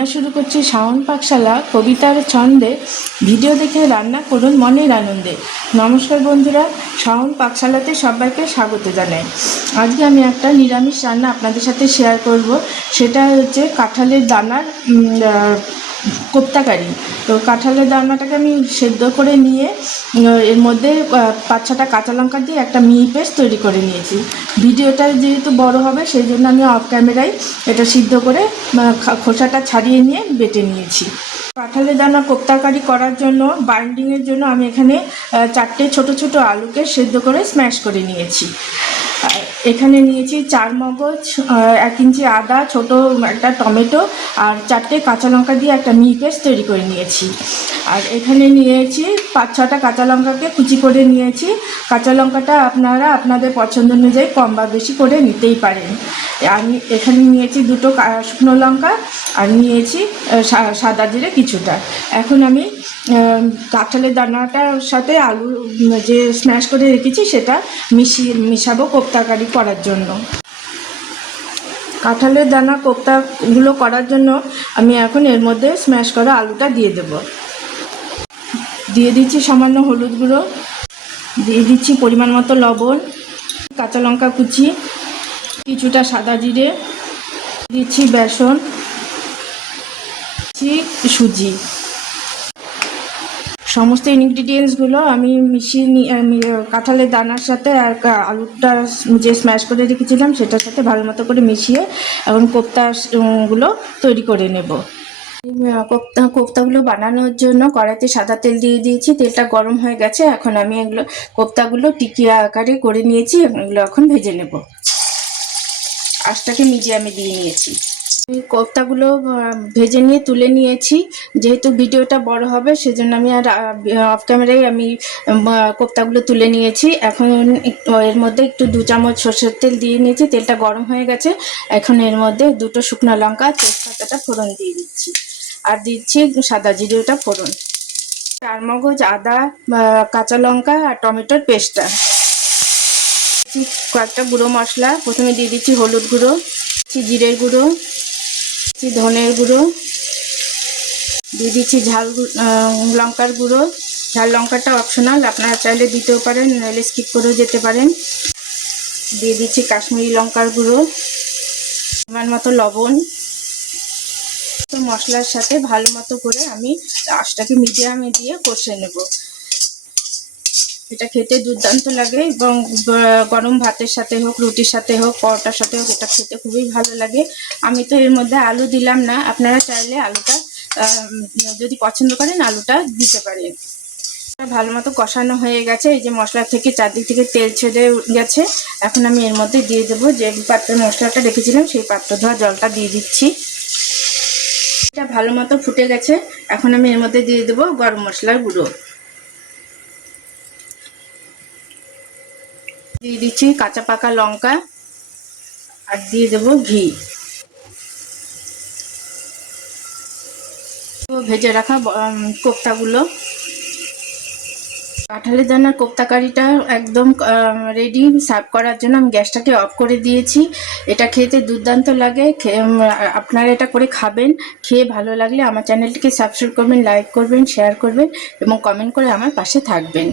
রান্না শুরু করছি শাওন পাকশালা কবিতার ছন্দে। ভিডিও দেখে রান্না করুন মনের আনন্দে। নমস্কার বন্ধুরা, শাওন পাকশালাতে সবাইকে স্বাগত জানাই। আজকে আমি একটা নিরামিষ রান্না আপনাদের সাথে শেয়ার করব। সেটা হচ্ছে কাঁঠালের দানার কোপ্তাকারি। তো কাঁঠালের দানাটাকে আমি সেদ্ধ করে নিয়ে এর মধ্যে 5-6টা কাঁচা লঙ্কা দিয়ে একটা মিহি পেস্ট তৈরি করে নিয়েছি। ভিডিওটা যেহেতু বড় হবে সেই জন্য আমি অফ ক্যামেরায় এটা সিদ্ধ করে খোসাটা ছাড়িয়ে নিয়ে বেটে নিয়েছি। কাঁঠালের দানা কোপ্তাকারি করার জন্য বাইন্ডিংয়ের জন্য আমি এখানে 4টে ছোট ছোট আলুকে সেদ্ধ করে স্ম্যাশ করে নিয়েছি। এখানে নিয়েছি 4 মগজ, 1 ইঞ্চি আদা, ছোট একটা টমেটো আর 4টে কাঁচা লঙ্কা দিয়ে একটা মিহি পেস্ট তৈরি করে নিয়েছি। আর এখানে নিয়েছি 5-6টা কাঁচা লঙ্কাকে কুচি করে নিয়েছি। কাঁচা লঙ্কাটা আপনারা আপনাদের পছন্দ অনুযায়ী কম বা বেশি করে নিতেই পারেন। আমি এখানে নিয়েছি 2টো শুকনো লঙ্কা আর নিয়েছি সাদা জিরে কিছুটা। এখন আমি কাঁঠালের দানাটার সাথে আলু যে স্ম্যাশ করে রেখেছি সেটা মিশাবো কোপ্তাকারি করার জন্য। কাঁঠালের দানা কোপ্তাগুলো করার জন্য আমি এখন এর মধ্যে স্ম্যাশ করা আলুটা দিয়ে দেব। দিয়ে দিচ্ছি সামান্য হলুদ গুঁড়ো, দিয়ে দিচ্ছি পরিমাণ মতো লবণ, কাঁচা লঙ্কা কুচি, কিছুটা সাদা জিরে, দিচ্ছি বেসন, সুজি। সমস্ত ইনগ্রিডিয়েন্টসগুলো আমি মিশিয়ে কাঁঠালের দানার সাথে আর আলুটা যে স্ম্যাশ করে রেখেছিলাম সেটার সাথে ভালো মতো করে মিশিয়ে এবং কোপ্তাগুলো তৈরি করে নেব। কোপ্তাগুলো বানানোর জন্য কড়াইতে সাদা তেল দিয়ে দিয়েছি। তেলটা গরম হয়ে গেছে। এখন আমি এগুলো কোপ্তাগুলো টিকিয়া আকারে করে নিয়েছি। এগুলো এখন ভেজে নেব। আঁচটাকে মিডিয়ামে দিয়ে নিয়েছি। কোপ্তাগুলো ভেজে নিয়ে তুলে নিয়েছি। যেহেতু ভিডিওটা বড় হবে সেজন্য আমি আর অফ ক্যামেরায় আমি কোপ্তাগুলো তুলে নিয়েছি। এখন এর মধ্যে একটু 2 চামচ সরষের তেল দিয়ে নিয়েছি। তেলটা গরম হয়ে গেছে। এখন এর মধ্যে 2টো শুকনো লঙ্কা, তেজপাতাটা ফোড়ন দিয়ে দিচ্ছি আর দিচ্ছি সাদা জিরেটা ফোড়ন, 4 মগজ আদা, কাঁচা লঙ্কা আর টমেটোর পেস্টটা, কয়েকটা গুঁড়ো মশলা। প্রথমে দিয়ে দিচ্ছি হলুদ গুঁড়ো, জিরের গুঁড়ো, ধনের গুঁড়ো, দিয়ে দিচ্ছি ঝাল লঙ্কার গুঁড়ো। ঝাল লঙ্কাটা অপশনাল, আপনারা চাইলে দিতেও পারেন, নাহলে স্কিপ করেও যেতে পারেন। দিয়ে দিচ্ছি কাশ্মীরি লঙ্কার গুঁড়ো, পরিমাণ মতো লবণ। তো মশলার সাথে ভালো মতো করে আমি আঁচটাকে মিডিয়ামে দিয়ে কষে নেব। এটা খেতে দুর্দান্ত লাগে এবং গরম ভাতের সাথে হোক, রুটির সাথে হোক, পরোটার সাথে হোক, এটা খেতে খুবই ভালো লাগে। আমি তো এর মধ্যে আলু দিলাম না, আপনারা চাইলে আলুটা যদি পছন্দ করেন আলুটা দিতে পারেন। ভালো মতো কষানো হয়ে গেছে। এই যে মশলা থেকে চারদিক থেকে তেল ছেড়ে গেছে। এখন আমি এর মধ্যে দিয়ে দেবো যে পাত্রে মশলাটা রেখেছিলাম সেই পাত্র ধোয়া জলটা দিয়ে দিচ্ছি। এটা ভালো মতো ফুটে গেছে। এখন আমি এর মধ্যে দিয়ে দেবো গরম মশলার গুঁড়ো, দিয়ে দিচ্ছি কাঁচা পাকা লঙ্কা আর দিয়ে দেবো ঘি। ভেজে রাখা কোপ্তাগুলো, কাঁঠালের দানার কোপ্তাকারিটা একদম রেডি সার্ভ করার জন্য আমি গ্যাসটাকে অফ করে দিয়েছি। এটা খেতে দুর্দান্ত লাগে। আপনারা এটা করে খাবেন। খেয়ে ভালো লাগলে আমার চ্যানেলটিকে সাবস্ক্রাইব করবেন, লাইক করবেন, শেয়ার করবেন এবং কমেন্ট করে আমার পাশে থাকবেন।